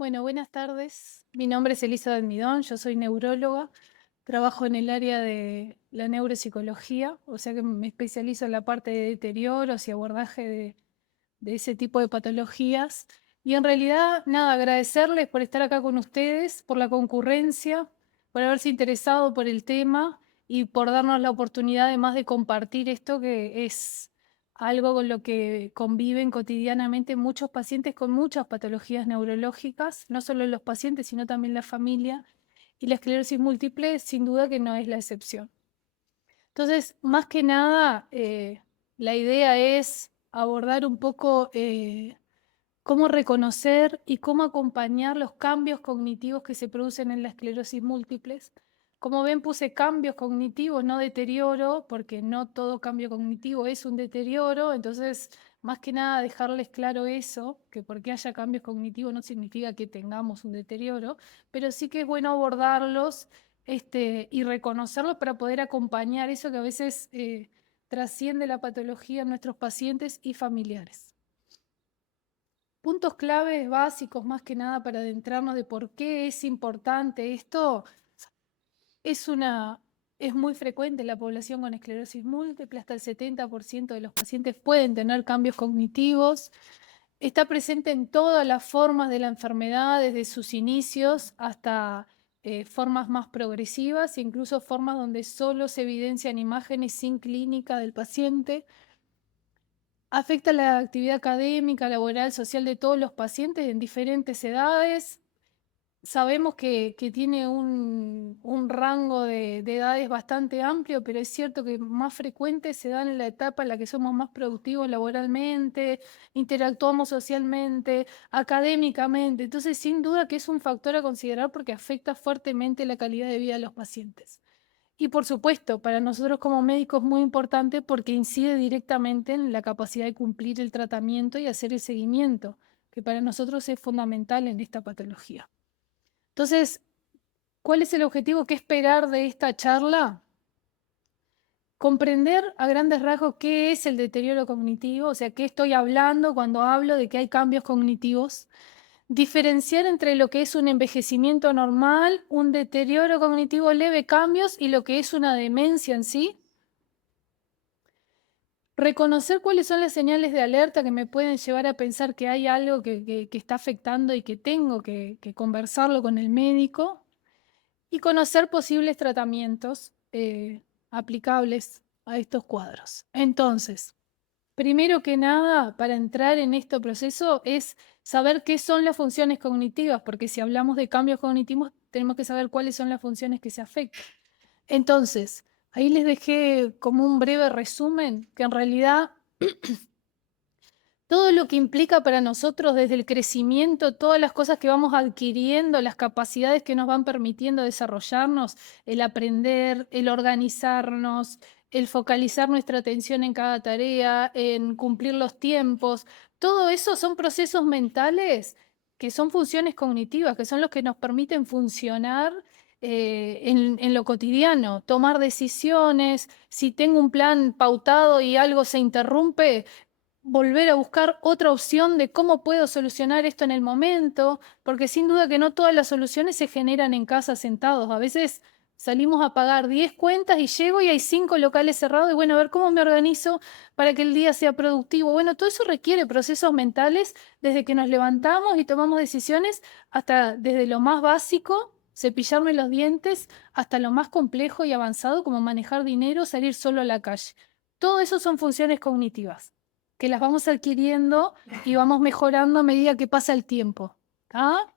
Bueno, buenas tardes. Mi nombre es Elisa Almidón, yo soy neuróloga, trabajo en el área de la neuropsicología, o sea que me especializo en la parte de deterioros y abordaje de ese tipo de patologías. Y en realidad, nada, agradecerles por estar acá con ustedes, por la concurrencia, por haberse interesado por el tema y por darnos la oportunidad además de compartir esto que es algo con lo que conviven cotidianamente muchos pacientes con muchas patologías neurológicas, no solo los pacientes, sino también la familia. Y la esclerosis múltiple, sin duda que no es la excepción. Entonces, más que nada, la idea es abordar un poco cómo reconocer y cómo acompañar los cambios cognitivos que se producen en la esclerosis múltiples. Como ven, puse cambios cognitivos, no deterioro, porque no todo cambio cognitivo es un deterioro. Entonces, más que nada, dejarles claro eso, que porque haya cambios cognitivos no significa que tengamos un deterioro, pero sí que es bueno abordarlos y reconocerlos para poder acompañar eso que a veces trasciende la patología en nuestros pacientes y familiares. Puntos claves básicos, más que nada, para adentrarnos de por qué es importante esto. Es una, es muy frecuente en la población con esclerosis múltiple, hasta el 70% de los pacientes pueden tener cambios cognitivos. Está presente en todas las formas de la enfermedad, desde sus inicios hasta formas más progresivas, incluso formas donde solo se evidencian imágenes sin clínica del paciente. Afecta la actividad académica, laboral, social de todos los pacientes en diferentes edades. Sabemos que tiene un rango de edades bastante amplio, pero es cierto que más frecuente se dan en la etapa en la que somos más productivos laboralmente, interactuamos socialmente, académicamente. Entonces, sin duda que es un factor a considerar porque afecta fuertemente la calidad de vida de los pacientes. Y por supuesto, para nosotros como médicos es muy importante porque incide directamente en la capacidad de cumplir el tratamiento y hacer el seguimiento, que para nosotros es fundamental en esta patología. Entonces, ¿cuál es el objetivo? ¿Qué esperar de esta charla? Comprender a grandes rasgos qué es el deterioro cognitivo, o sea, qué estoy hablando cuando hablo de que hay cambios cognitivos. Diferenciar entre lo que es un envejecimiento normal, un deterioro cognitivo leve, cambios, y lo que es una demencia en sí. Reconocer cuáles son las señales de alerta que me pueden llevar a pensar que hay algo que está afectando y que tengo que conversarlo con el médico. Y conocer posibles tratamientos aplicables a estos cuadros. Entonces, primero que nada, para entrar en este proceso es saber qué son las funciones cognitivas, porque si hablamos de cambios cognitivos, tenemos que saber cuáles son las funciones que se afectan. Entonces, ahí les dejé como un breve resumen, que en realidad todo lo que implica para nosotros desde el crecimiento, todas las cosas que vamos adquiriendo, las capacidades que nos van permitiendo desarrollarnos, el aprender, el organizarnos, el focalizar nuestra atención en cada tarea, en cumplir los tiempos, todo eso son procesos mentales que son funciones cognitivas, que son los que nos permiten funcionar en lo cotidiano, tomar decisiones. Si tengo un plan pautado y algo se interrumpe, volver a buscar otra opción de cómo puedo solucionar esto en el momento, porque sin duda que no todas las soluciones se generan en casa sentados. A veces salimos a pagar 10 cuentas y llego y hay 5 locales cerrados y bueno, a ver cómo me organizo para que el día sea productivo. Bueno, todo eso requiere procesos mentales desde que nos levantamos y tomamos decisiones hasta desde lo más básico, cepillarme los dientes, hasta lo más complejo y avanzado como manejar dinero, salir solo a la calle. Todo eso son funciones cognitivas que las vamos adquiriendo y vamos mejorando a medida que pasa el tiempo. ¿Ah?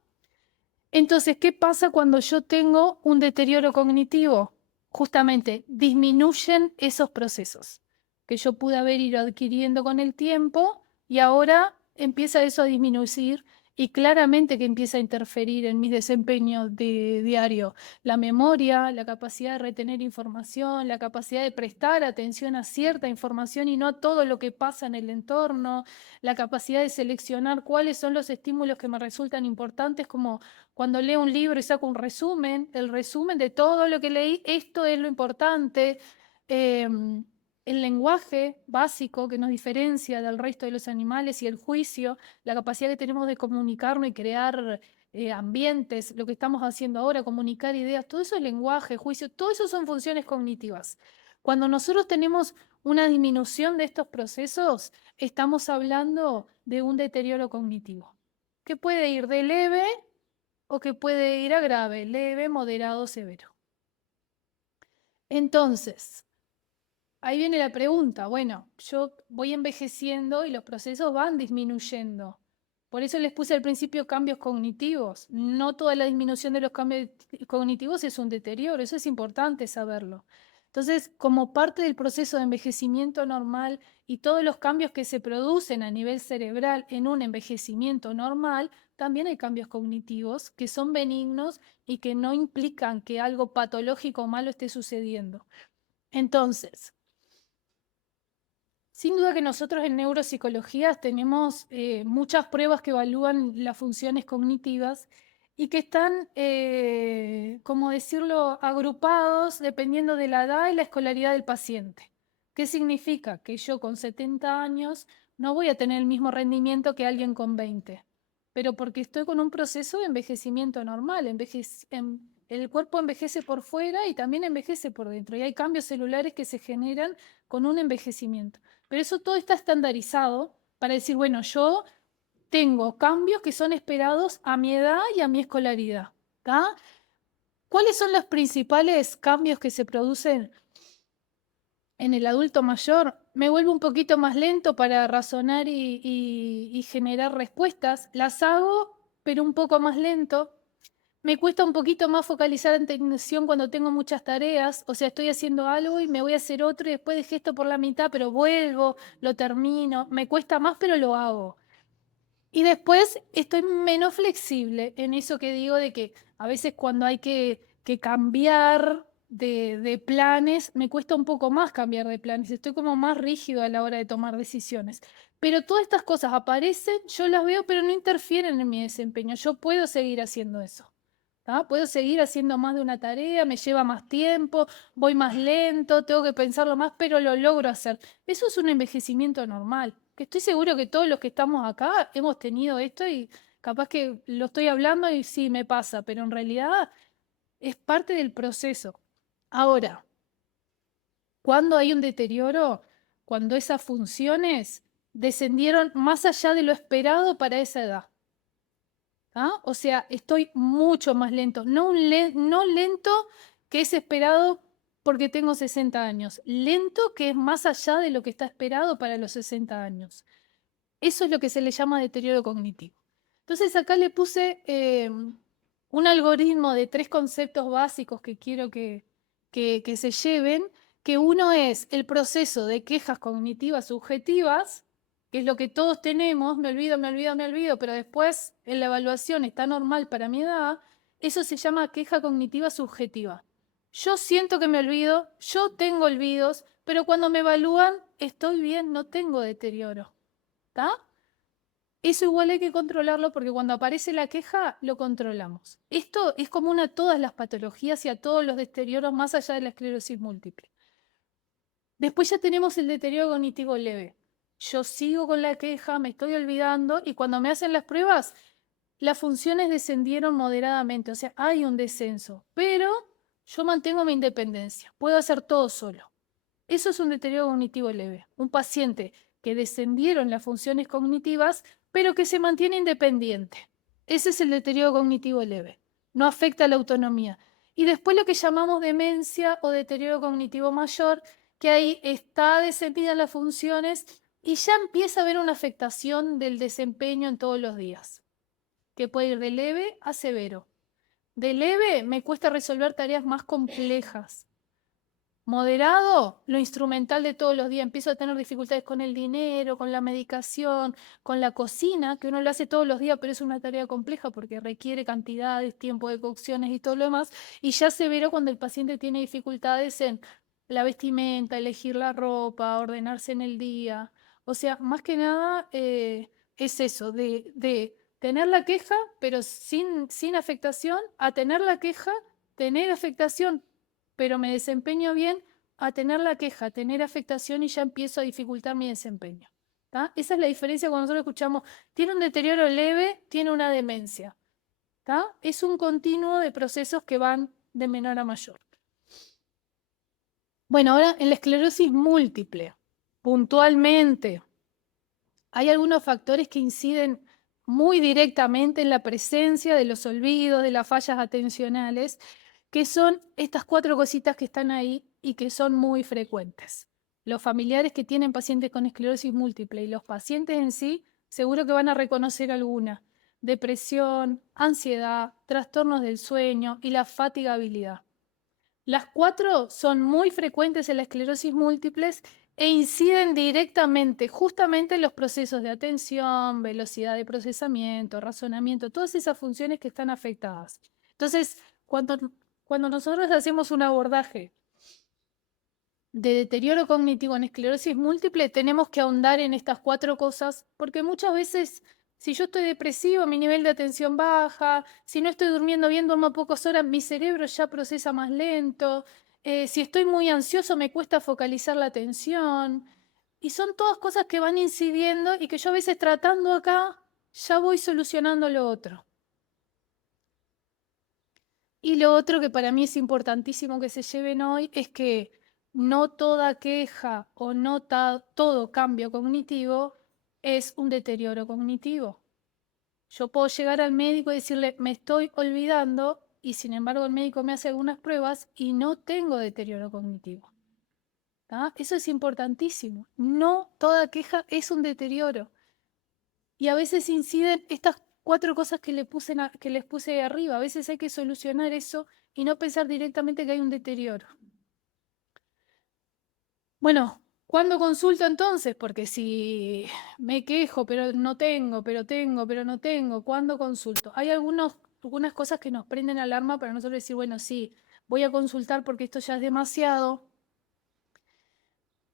Entonces, ¿qué pasa cuando yo tengo un deterioro cognitivo? Justamente disminuyen esos procesos que yo pude haber ido adquiriendo con el tiempo y ahora empieza eso a disminuir y claramente que empieza a interferir en mis desempeños de diario. La memoria, la capacidad de retener información, la capacidad de prestar atención a cierta información y no a todo lo que pasa en el entorno, la capacidad de seleccionar cuáles son los estímulos que me resultan importantes, como cuando leo un libro y saco un resumen, el resumen de todo lo que leí, esto es lo importante. El lenguaje básico que nos diferencia del resto de los animales y el juicio, la capacidad que tenemos de comunicarnos y crear ambientes, lo que estamos haciendo ahora, comunicar ideas, todo eso es lenguaje, juicio, todo eso son funciones cognitivas. Cuando nosotros tenemos una disminución de estos procesos, estamos hablando de un deterioro cognitivo, que puede ir de leve o que puede ir a grave, leve, moderado, severo. Entonces, ahí viene la pregunta. Bueno, yo voy envejeciendo y los procesos van disminuyendo. Por eso les puse al principio cambios cognitivos. No toda la disminución de los cambios cognitivos es un deterioro, eso es importante saberlo. Entonces, como parte del proceso de envejecimiento normal y todos los cambios que se producen a nivel cerebral en un envejecimiento normal, también hay cambios cognitivos que son benignos y que no implican que algo patológico o malo esté sucediendo. Entonces, sin duda que nosotros en neuropsicología tenemos muchas pruebas que evalúan las funciones cognitivas y que están, como decirlo, agrupados dependiendo de la edad y la escolaridad del paciente. ¿Qué significa? Que yo con 70 años no voy a tener el mismo rendimiento que alguien con 20, pero porque estoy con un proceso de envejecimiento normal. El cuerpo envejece por fuera y también envejece por dentro, y hay cambios celulares que se generan con un envejecimiento. Pero eso todo está estandarizado para decir, bueno, yo tengo cambios que son esperados a mi edad y a mi escolaridad. ¿Tá? ¿Cuáles son los principales cambios que se producen en el adulto mayor? Me vuelvo un poquito más lento para razonar y generar respuestas. Las hago, pero un poco más lento. Me cuesta un poquito más focalizar atención cuando tengo muchas tareas, o sea, estoy haciendo algo y me voy a hacer otro y después dejé esto por la mitad, pero vuelvo, lo termino, me cuesta más, pero lo hago. Y después estoy menos flexible en eso que digo de que a veces cuando hay que cambiar de planes, me cuesta un poco más cambiar de planes, estoy como más rígido a la hora de tomar decisiones. Pero todas estas cosas aparecen, yo las veo, pero no interfieren en mi desempeño, yo puedo seguir haciendo eso. ¿Tá? Puedo seguir haciendo más de una tarea, me lleva más tiempo, voy más lento, tengo que pensarlo más, pero lo logro hacer. Eso es un envejecimiento normal, que estoy seguro que todos los que estamos acá hemos tenido esto y capaz que lo estoy hablando y sí, me pasa, pero en realidad es parte del proceso. Ahora, cuando hay un deterioro, cuando esas funciones descendieron más allá de lo esperado para esa edad. ¿Ah? O sea, estoy mucho más lento. No lento que es esperado porque tengo 60 años. Lento que es más allá de lo que está esperado para los 60 años. Eso es lo que se le llama deterioro cognitivo. Entonces acá le puse un algoritmo de 3 conceptos básicos que quiero que se lleven, que uno es el proceso de quejas cognitivas subjetivas, que es lo que todos tenemos, me olvido, pero después en la evaluación está normal para mi edad. Eso se llama queja cognitiva subjetiva. Yo siento que me olvido, yo tengo olvidos, pero cuando me evalúan estoy bien, no tengo deterioro. ¿Está? Eso igual hay que controlarlo porque cuando aparece la queja lo controlamos. Esto es común a todas las patologías y a todos los deterioros más allá de la esclerosis múltiple. Después ya tenemos el deterioro cognitivo leve. Yo sigo con la queja, me estoy olvidando y cuando me hacen las pruebas, las funciones descendieron moderadamente, o sea, hay un descenso, pero yo mantengo mi independencia, puedo hacer todo solo. Eso es un deterioro cognitivo leve. Un paciente que descendieron las funciones cognitivas, pero que se mantiene independiente. Ese es el deterioro cognitivo leve. No afecta a la autonomía. Y después lo que llamamos demencia o deterioro cognitivo mayor, que ahí está descendida las funciones y ya empieza a haber una afectación del desempeño en todos los días, que puede ir de leve a severo. De leve me cuesta resolver tareas más complejas. Moderado, lo instrumental de todos los días. Empiezo a tener dificultades con el dinero, con la medicación, con la cocina, que uno lo hace todos los días, pero es una tarea compleja porque requiere cantidades, tiempo de cocciones y todo lo demás. Y ya severo cuando el paciente tiene dificultades en la vestimenta, elegir la ropa, ordenarse en el día. O sea, más que nada es eso, de tener la queja, pero sin afectación, a tener la queja, tener afectación pero me desempeño bien, a tener la queja, tener afectación y ya empiezo a dificultar mi desempeño. ¿Tá? Esa es la diferencia cuando nosotros escuchamos, tiene un deterioro leve, tiene una demencia. ¿tá? Es un continuo de procesos que van de menor a mayor. Bueno, ahora en la esclerosis múltiple, puntualmente, hay algunos factores que inciden muy directamente en la presencia de los olvidos, de las fallas atencionales, que son estas 4 cositas que están ahí y que son muy frecuentes. Los familiares que tienen pacientes con esclerosis múltiple y los pacientes en sí, seguro que van a reconocer alguna. Depresión, ansiedad, trastornos del sueño y la fatigabilidad. Las 4 son muy frecuentes en la esclerosis múltiple e inciden directamente justamente en los procesos de atención, velocidad de procesamiento, razonamiento, todas esas funciones que están afectadas. Entonces, cuando nosotros hacemos un abordaje de deterioro cognitivo en esclerosis múltiple, tenemos que ahondar en estas 4 cosas, porque muchas veces, si yo estoy depresivo, mi nivel de atención baja, si no estoy durmiendo bien, duermo pocas horas, mi cerebro ya procesa más lento, si estoy muy ansioso, me cuesta focalizar la atención, y son todas cosas que van incidiendo y que yo a veces tratando acá, ya voy solucionando lo otro. Y lo otro que para mí es importantísimo que se lleven hoy es que no toda queja o no todo cambio cognitivo es un deterioro cognitivo. Yo puedo llegar al médico y decirle, me estoy olvidando, y sin embargo el médico me hace algunas pruebas y no tengo deterioro cognitivo. ¿Tá? Eso es importantísimo. No toda queja es un deterioro. Y a veces inciden estas 4 cosas que les puse arriba. A veces hay que solucionar eso y no pensar directamente que hay un deterioro. Bueno, ¿cuándo consulto entonces? Porque si me quejo, pero no tengo, pero tengo, pero no tengo, ¿cuándo consulto? Hay algunas cosas que nos prenden alarma para nosotros decir, bueno, sí, voy a consultar porque esto ya es demasiado.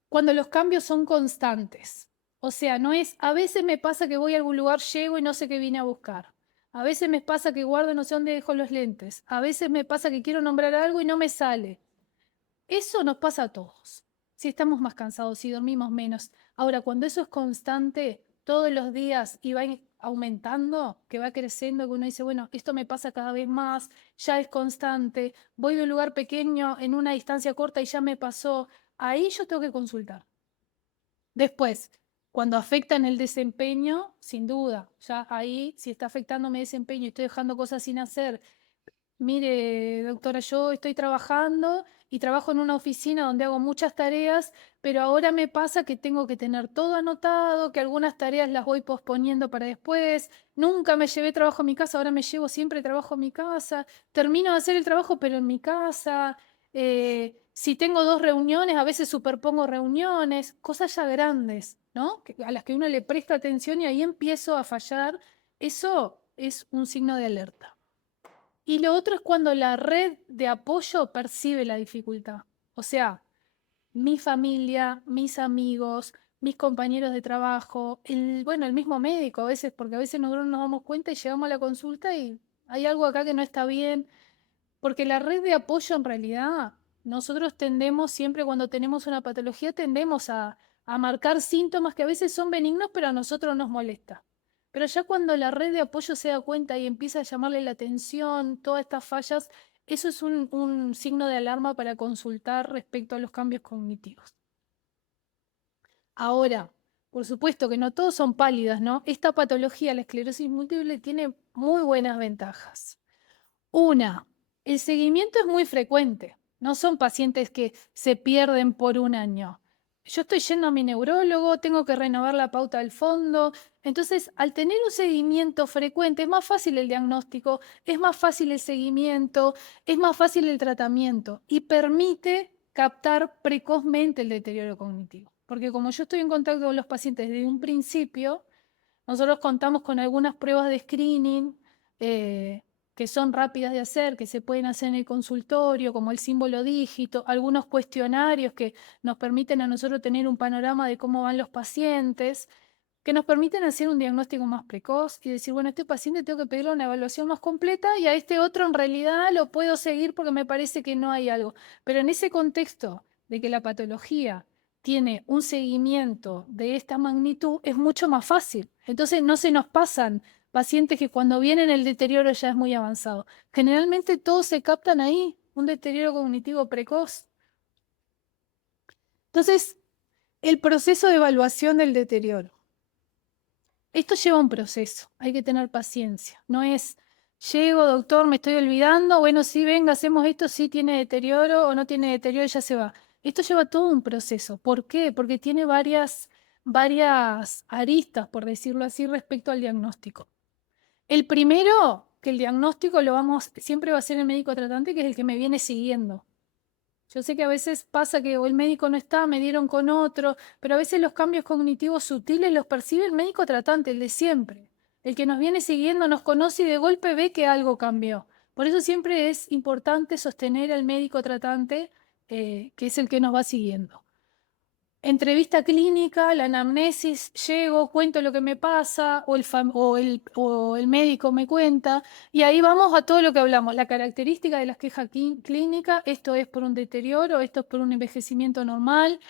Cuando los cambios son constantes. O sea, no es, a veces me pasa que voy a algún lugar, llego y no sé qué vine a buscar. A veces me pasa que guardo y no sé dónde dejo los lentes. A veces me pasa que quiero nombrar algo y no me sale. Eso nos pasa a todos. Si estamos más cansados, si dormimos menos. Ahora, cuando eso es constante, todos los días y va aumentando, que va creciendo, que uno dice, bueno, esto me pasa cada vez más, ya es constante, voy de un lugar pequeño en una distancia corta y ya me pasó, ahí yo tengo que consultar. Después, cuando afectan el desempeño, sin duda, ya ahí, si está afectando mi desempeño y estoy dejando cosas sin hacer, mire, doctora, yo estoy trabajando y trabajo en una oficina donde hago muchas tareas, pero ahora me pasa que tengo que tener todo anotado, que algunas tareas las voy posponiendo para después, nunca me llevé trabajo a mi casa, ahora me llevo siempre trabajo a mi casa, termino de hacer el trabajo pero en mi casa, si tengo 2 reuniones, a veces superpongo reuniones, cosas ya grandes, ¿no? A las que uno le presta atención y ahí empiezo a fallar, eso es un signo de alerta. Y lo otro es cuando la red de apoyo percibe la dificultad. O sea, mi familia, mis amigos, mis compañeros de trabajo, el mismo médico a veces, porque a veces nosotros nos damos cuenta y llegamos a la consulta y hay algo acá que no está bien, porque la red de apoyo en realidad, nosotros tendemos siempre cuando tenemos una patología, tendemos a marcar síntomas que a veces son benignos, pero a nosotros nos molesta. Pero ya cuando la red de apoyo se da cuenta y empieza a llamarle la atención, todas estas fallas, eso es un signo de alarma para consultar respecto a los cambios cognitivos. Ahora, por supuesto que no todos son pálidas, ¿no? Esta patología, la esclerosis múltiple, tiene muy buenas ventajas. Una, el seguimiento es muy frecuente. No son pacientes que se pierden por un año. Yo estoy yendo a mi neurólogo, tengo que renovar la pauta del fondo. Entonces, al tener un seguimiento frecuente, es más fácil el diagnóstico, es más fácil el seguimiento, es más fácil el tratamiento y permite captar precozmente el deterioro cognitivo. Porque como yo estoy en contacto con los pacientes desde un principio, nosotros contamos con algunas pruebas de screening que son rápidas de hacer, que se pueden hacer en el consultorio, como el símbolo dígito, algunos cuestionarios que nos permiten a nosotros tener un panorama de cómo van los pacientes, que nos permiten hacer un diagnóstico más precoz y decir, bueno, a este paciente tengo que pedirle una evaluación más completa y a este otro en realidad lo puedo seguir porque me parece que no hay algo. Pero en ese contexto de que la patología tiene un seguimiento de esta magnitud, es mucho más fácil. Entonces no se nos pasan pacientes que cuando vienen el deterioro ya es muy avanzado. Generalmente todos se captan ahí, un deterioro cognitivo precoz. Entonces, el proceso de evaluación del deterioro. Esto lleva un proceso, hay que tener paciencia. No es, llego, doctor, me estoy olvidando, bueno, sí, venga, hacemos esto, sí tiene deterioro o no tiene deterioro y ya se va. Esto lleva todo un proceso. ¿Por qué? Porque tiene varias aristas, por decirlo así, respecto al diagnóstico. El primero, que el diagnóstico siempre va a ser el médico tratante, que es el que me viene siguiendo. Yo sé que a veces pasa que o el médico no está, me dieron con otro, pero a veces los cambios cognitivos sutiles los percibe el médico tratante, el de siempre. El que nos viene siguiendo nos conoce y de golpe ve que algo cambió. Por eso siempre es importante sostener al médico tratante, que es el que nos va siguiendo. Entrevista clínica, la anamnesis, llego, cuento lo que me pasa, o el médico me cuenta, y ahí vamos a todo lo que hablamos, la característica de las quejas clínicas, esto es por un deterioro, esto es por un envejecimiento normal,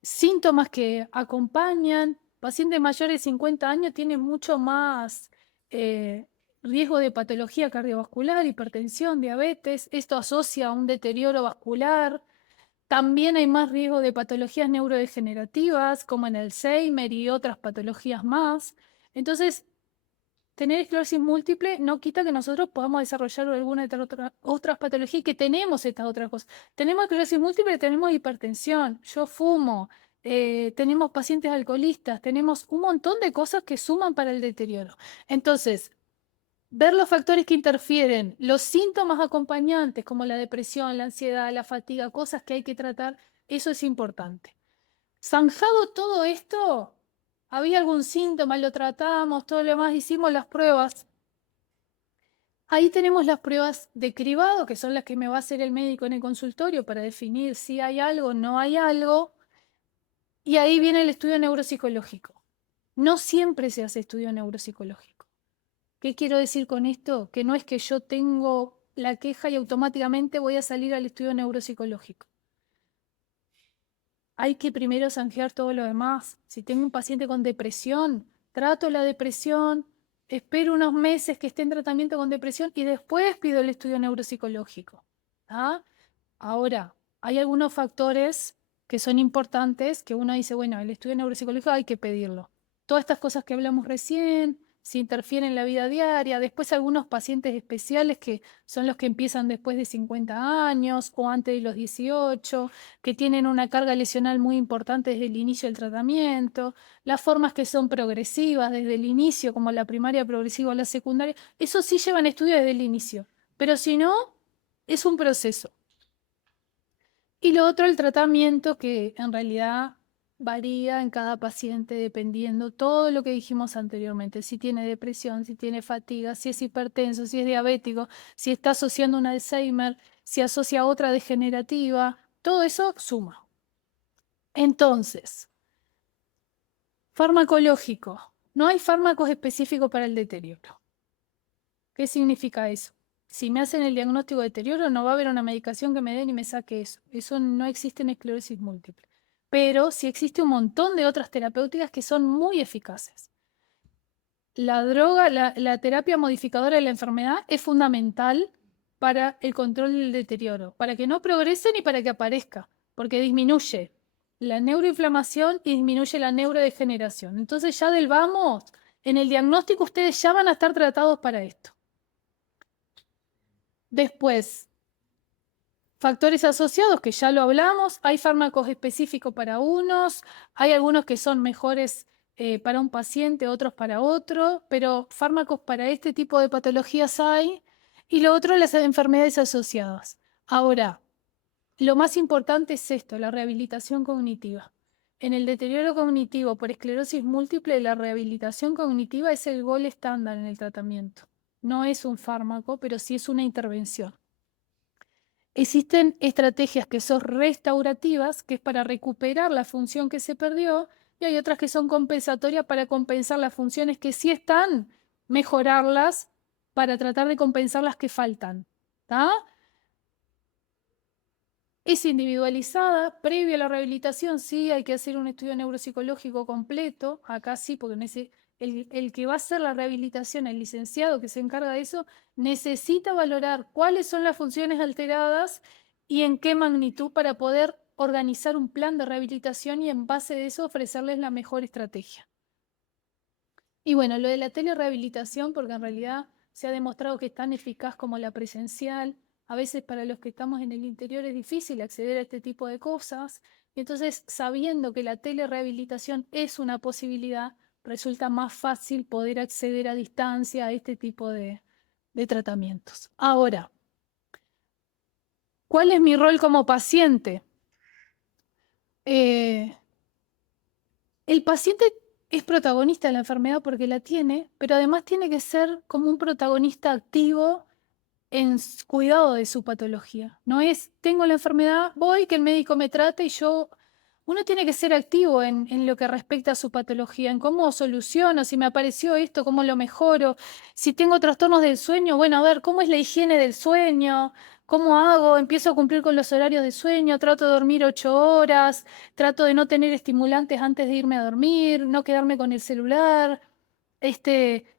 síntomas que acompañan, pacientes mayores de 50 años tienen mucho más riesgo de patología cardiovascular, hipertensión, diabetes, esto asocia a un deterioro vascular. También hay más riesgo de patologías neurodegenerativas, como en Alzheimer y otras patologías más. Entonces, tener esclerosis múltiple no quita que nosotros podamos desarrollar alguna de otras patologías, que tenemos estas otras cosas. Tenemos esclerosis múltiple, tenemos hipertensión, yo fumo, tenemos pacientes alcoholistas, tenemos un montón de cosas que suman para el deterioro. Entonces, ver los factores que interfieren, los síntomas acompañantes como la depresión, la ansiedad, la fatiga, cosas que hay que tratar, eso es importante. Zanjado todo esto, había algún síntoma, lo tratamos, todo lo demás, hicimos las pruebas. Ahí tenemos las pruebas de cribado, que son las que me va a hacer el médico en el consultorio para definir si hay algo, no hay algo. Y ahí viene el estudio neuropsicológico. No siempre se hace estudio neuropsicológico. ¿Qué quiero decir con esto? Que no es que yo tengo la queja y automáticamente voy a salir al estudio neuropsicológico. Hay que primero zanjear todo lo demás. Si tengo un paciente con depresión, trato la depresión, espero unos meses que esté en tratamiento con depresión y después pido el estudio neuropsicológico. ¿Ah? Ahora, hay algunos factores que son importantes que uno dice, bueno, el estudio neuropsicológico hay que pedirlo. Todas estas cosas que hablamos recién, si interfieren en la vida diaria, después algunos pacientes especiales que son los que empiezan después de 50 años o antes de los 18, que tienen una carga lesional muy importante desde el inicio del tratamiento, las formas que son progresivas desde el inicio, como la primaria progresiva o la secundaria, eso sí llevan estudio desde el inicio, pero si no, es un proceso. Y lo otro, el tratamiento, que en realidad varía en cada paciente dependiendo todo lo que dijimos anteriormente, si tiene depresión, si tiene fatiga, si es hipertenso, si es diabético, si está asociando un Alzheimer, si asocia a otra degenerativa, todo eso suma. Entonces, farmacológico. No hay fármacos específicos para el deterioro. ¿Qué significa eso? Si me hacen el diagnóstico de deterioro, no va a haber una medicación que me den y me saque eso. Eso no existe en esclerosis múltiple. Pero sí existe un montón de otras terapéuticas que son muy eficaces. La droga, la terapia modificadora de la enfermedad es fundamental para el control del deterioro, para que no progrese ni para que aparezca, porque disminuye la neuroinflamación y disminuye la neurodegeneración. Entonces ya del vamos, en el diagnóstico ustedes ya van a estar tratados para esto. Después, factores asociados, que ya lo hablamos, hay fármacos específicos para unos, hay algunos que son mejores para un paciente, otros para otro, pero fármacos para este tipo de patologías hay, y lo otro, las enfermedades asociadas. Ahora, lo más importante es esto, la rehabilitación cognitiva. En el deterioro cognitivo por esclerosis múltiple, la rehabilitación cognitiva es el gol estándar en el tratamiento. No es un fármaco, pero sí es una intervención. Existen estrategias que son restaurativas, que es para recuperar la función que se perdió, y hay otras que son compensatorias para compensar las funciones que sí están, mejorarlas para tratar de compensar las que faltan. ¿Tá? Es individualizada, previo a la rehabilitación, sí, hay que hacer un estudio neuropsicológico completo, acá sí, porque el que va a hacer la rehabilitación, el licenciado que se encarga de eso, necesita valorar cuáles son las funciones alteradas y en qué magnitud para poder organizar un plan de rehabilitación y en base de eso ofrecerles la mejor estrategia. Y bueno, lo de la telerehabilitación, porque en realidad se ha demostrado que es tan eficaz como la presencial. A veces para los que estamos en el interior es difícil acceder a este tipo de cosas. Y entonces, sabiendo que la telerehabilitación es una posibilidad, resulta más fácil poder acceder a distancia a este tipo de tratamientos. Ahora, ¿cuál es mi rol como paciente? El paciente es protagonista de la enfermedad porque la tiene, pero además tiene que ser como un protagonista activo en cuidado de su patología. No es, tengo la enfermedad, voy, que el médico me trate y yo... Uno tiene que ser activo en lo que respecta a su patología, en cómo soluciono, si me apareció esto, cómo lo mejoro, si tengo trastornos del sueño, bueno, a ver, ¿cómo es la higiene del sueño? ¿Cómo hago? Empiezo a cumplir con los horarios de sueño, trato de dormir 8 horas, trato de no tener estimulantes antes de irme a dormir, no quedarme con el celular.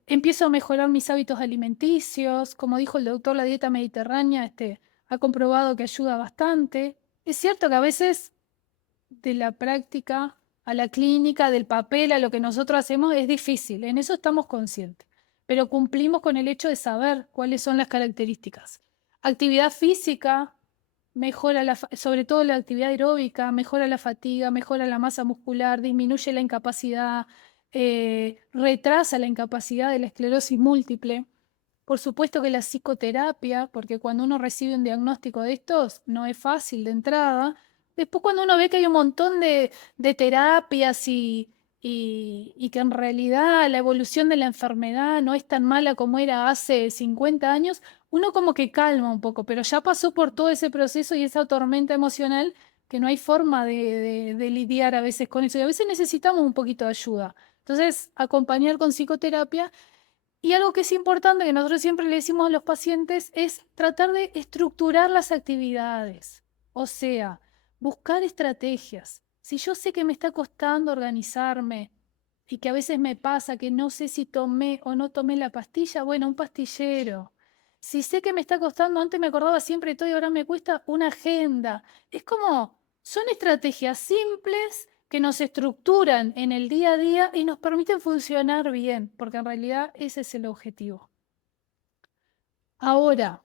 Empiezo a mejorar mis hábitos alimenticios. Como dijo el doctor, la dieta mediterránea, ha comprobado que ayuda bastante. Es cierto que a veces de la práctica a la clínica, del papel a lo que nosotros hacemos, es difícil. En eso estamos conscientes. Pero cumplimos con el hecho de saber cuáles son las características. Actividad física mejora sobre todo la actividad aeróbica, mejora la fatiga, mejora la masa muscular, disminuye la incapacidad, retrasa la incapacidad de la esclerosis múltiple. Por supuesto que la psicoterapia, porque cuando uno recibe un diagnóstico de estos, no es fácil de entrada. Después cuando uno ve que hay un montón de terapias y que en realidad la evolución de la enfermedad no es tan mala como era hace 50 años, uno como que calma un poco, pero ya pasó por todo ese proceso y esa tormenta emocional que no hay forma de lidiar a veces con eso. Y a veces necesitamos un poquito de ayuda. Entonces, acompañar con psicoterapia. Y algo que es importante, que nosotros siempre le decimos a los pacientes, es tratar de estructurar las actividades. O sea, buscar estrategias. Si yo sé que me está costando organizarme y que a veces me pasa que no sé si tomé o no tomé la pastilla, bueno, un pastillero. Si sé que me está costando, antes me acordaba siempre de todo y ahora me cuesta una agenda. Es como, son estrategias simples que nos estructuran en el día a día y nos permiten funcionar bien, porque en realidad ese es el objetivo. Ahora,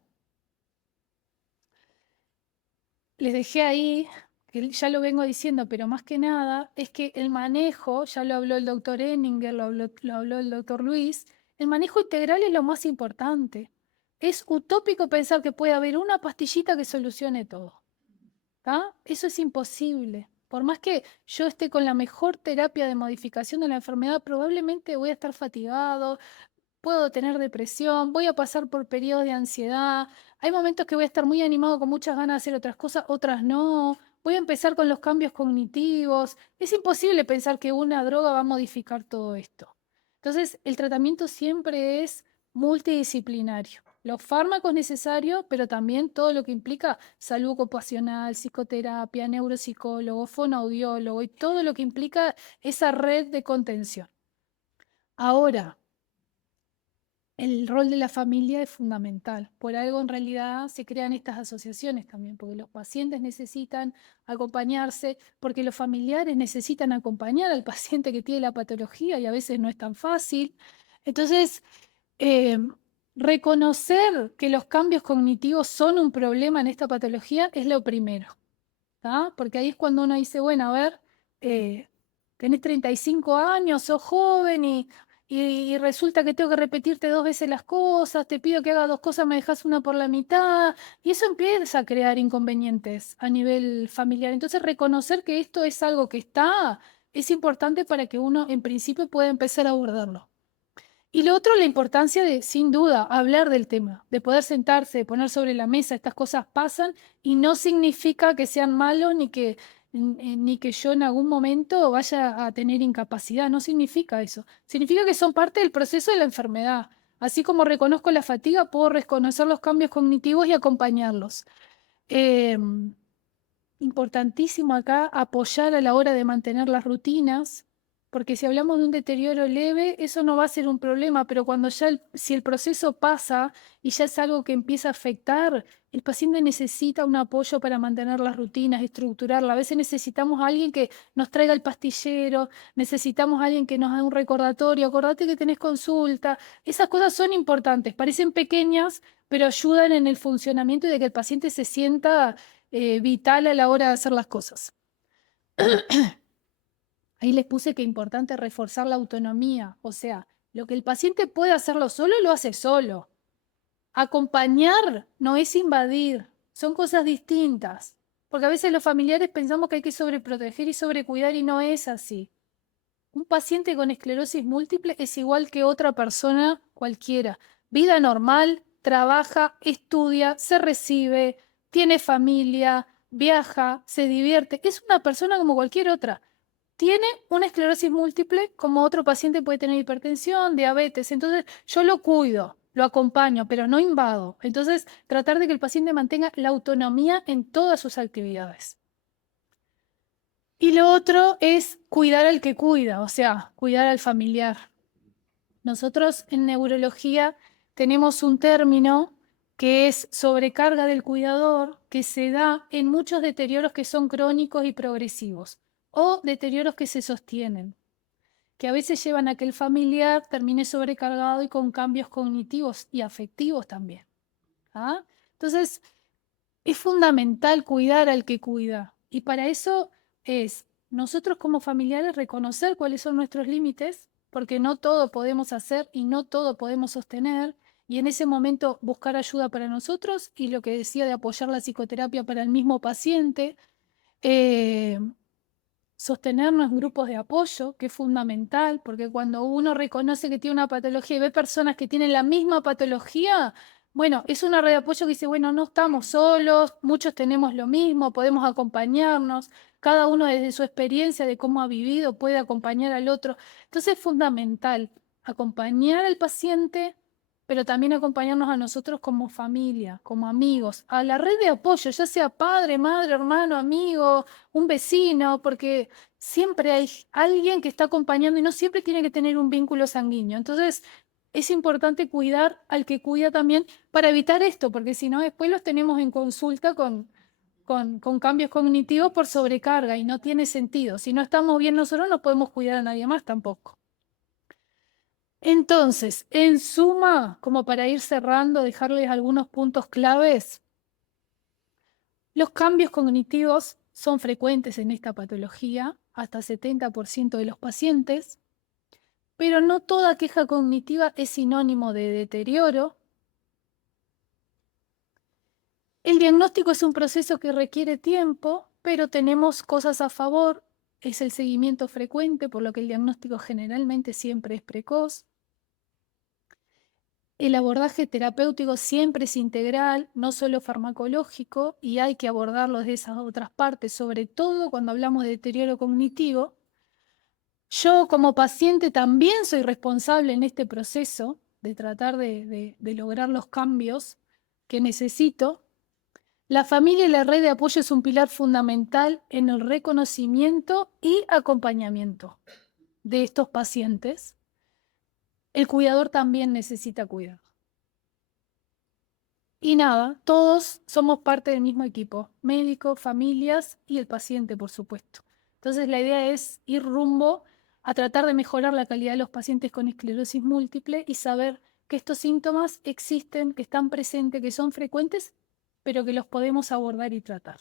les dejé ahí, que ya lo vengo diciendo, pero más que nada, es que el manejo, ya lo habló el doctor Enninger, lo habló el doctor Luis, el manejo integral es lo más importante. Es utópico pensar que puede haber una pastillita que solucione todo. Eso es imposible. Por más que yo esté con la mejor terapia de modificación de la enfermedad, probablemente voy a estar fatigado, puedo tener depresión, voy a pasar por periodos de ansiedad. Hay momentos que voy a estar muy animado con muchas ganas de hacer otras cosas, otras no. Voy a empezar con los cambios cognitivos. Es imposible pensar que una droga va a modificar todo esto. Entonces, el tratamiento siempre es multidisciplinario. Los fármacos necesarios, pero también todo lo que implica salud ocupacional, psicoterapia, neuropsicólogo, fonoaudiólogo y todo lo que implica esa red de contención. Ahora, el rol de la familia es fundamental. Por algo en realidad se crean estas asociaciones también, porque los pacientes necesitan acompañarse, porque los familiares necesitan acompañar al paciente que tiene la patología y a veces no es tan fácil. Entonces, eh, reconocer que los cambios cognitivos son un problema en esta patología es lo primero, ¿tá? Porque ahí es cuando uno dice, bueno, a ver, tenés 35 años, sos joven y resulta que tengo que repetirte 2 veces las cosas, te pido que haga 2 cosas, me dejas una por la mitad, y eso empieza a crear inconvenientes a nivel familiar. Entonces, reconocer que esto es algo que está, es importante para que uno en principio pueda empezar a abordarlo. Y lo otro, la importancia de, sin duda, hablar del tema, de poder sentarse, de poner sobre la mesa, estas cosas pasan y no significa que sean malos ni que yo en algún momento vaya a tener incapacidad, no significa eso. Significa que son parte del proceso de la enfermedad. Así como reconozco la fatiga, puedo reconocer los cambios cognitivos y acompañarlos. importantísimo acá apoyar a la hora de mantener las rutinas, porque si hablamos de un deterioro leve, eso no va a ser un problema, pero cuando ya si el proceso pasa y ya es algo que empieza a afectar, el paciente necesita un apoyo para mantener las rutinas, estructurarla. A veces necesitamos a alguien que nos traiga el pastillero, necesitamos a alguien que nos haga un recordatorio, acordate que tenés consulta. Esas cosas son importantes, parecen pequeñas, pero ayudan en el funcionamiento y de que el paciente se sienta vital a la hora de hacer las cosas. Ahí les puse que es importante reforzar la autonomía, o sea, lo que el paciente puede hacerlo solo, lo hace solo. Acompañar no es invadir, son cosas distintas, porque a veces los familiares pensamos que hay que sobreproteger y sobrecuidar y no es así. Un paciente con esclerosis múltiple es igual que otra persona cualquiera. Vida normal, trabaja, estudia, se recibe, tiene familia, viaja, se divierte. Es una persona como cualquier otra. Tiene una esclerosis múltiple como otro paciente puede tener hipertensión, diabetes. Entonces yo lo cuido, lo acompaño, pero no invado. Entonces tratar de que el paciente mantenga la autonomía en todas sus actividades. Y lo otro es cuidar al que cuida, o sea, cuidar al familiar. Nosotros en neurología tenemos un término que es sobrecarga del cuidador, que se da en muchos deterioros que son crónicos y progresivos, o deterioros que se sostienen, que a veces llevan a que el familiar termine sobrecargado y con cambios cognitivos y afectivos también. ¿Ah? Entonces, es fundamental cuidar al que cuida. Y para eso es nosotros como familiares reconocer cuáles son nuestros límites, porque no todo podemos hacer y no todo podemos sostener. Y en ese momento buscar ayuda para nosotros y lo que decía de apoyar la psicoterapia para el mismo paciente. Sostenernos en grupos de apoyo, que es fundamental, porque cuando uno reconoce que tiene una patología y ve personas que tienen la misma patología, bueno, es una red de apoyo que dice, bueno, no estamos solos, muchos tenemos lo mismo, podemos acompañarnos, cada uno desde su experiencia de cómo ha vivido puede acompañar al otro. Entonces es fundamental acompañar al paciente, pero también acompañarnos a nosotros como familia, como amigos, a la red de apoyo, ya sea padre, madre, hermano, amigo, un vecino, porque siempre hay alguien que está acompañando y no siempre tiene que tener un vínculo sanguíneo. Entonces, es importante cuidar al que cuida también para evitar esto, porque si no, después los tenemos en consulta con cambios cognitivos por sobrecarga y no tiene sentido. Si no estamos bien nosotros, no podemos cuidar a nadie más tampoco. Entonces, en suma, como para ir cerrando, dejarles algunos puntos claves. Los cambios cognitivos son frecuentes en esta patología, hasta 70% de los pacientes, pero no toda queja cognitiva es sinónimo de deterioro. El diagnóstico es un proceso que requiere tiempo, pero tenemos cosas a favor. Es el seguimiento frecuente, por lo que el diagnóstico generalmente siempre es precoz. El abordaje terapéutico siempre es integral, no solo farmacológico, y hay que abordarlo desde esas otras partes, sobre todo cuando hablamos de deterioro cognitivo. Yo como paciente también soy responsable en este proceso de tratar de lograr los cambios que necesito. La familia y la red de apoyo es un pilar fundamental en el reconocimiento y acompañamiento de estos pacientes. El cuidador también necesita cuidar. Y nada, todos somos parte del mismo equipo, médicos, familias y el paciente, por supuesto. Entonces la idea es ir rumbo a tratar de mejorar la calidad de los pacientes con esclerosis múltiple y saber que estos síntomas existen, que están presentes, que son frecuentes, pero que los podemos abordar y tratar.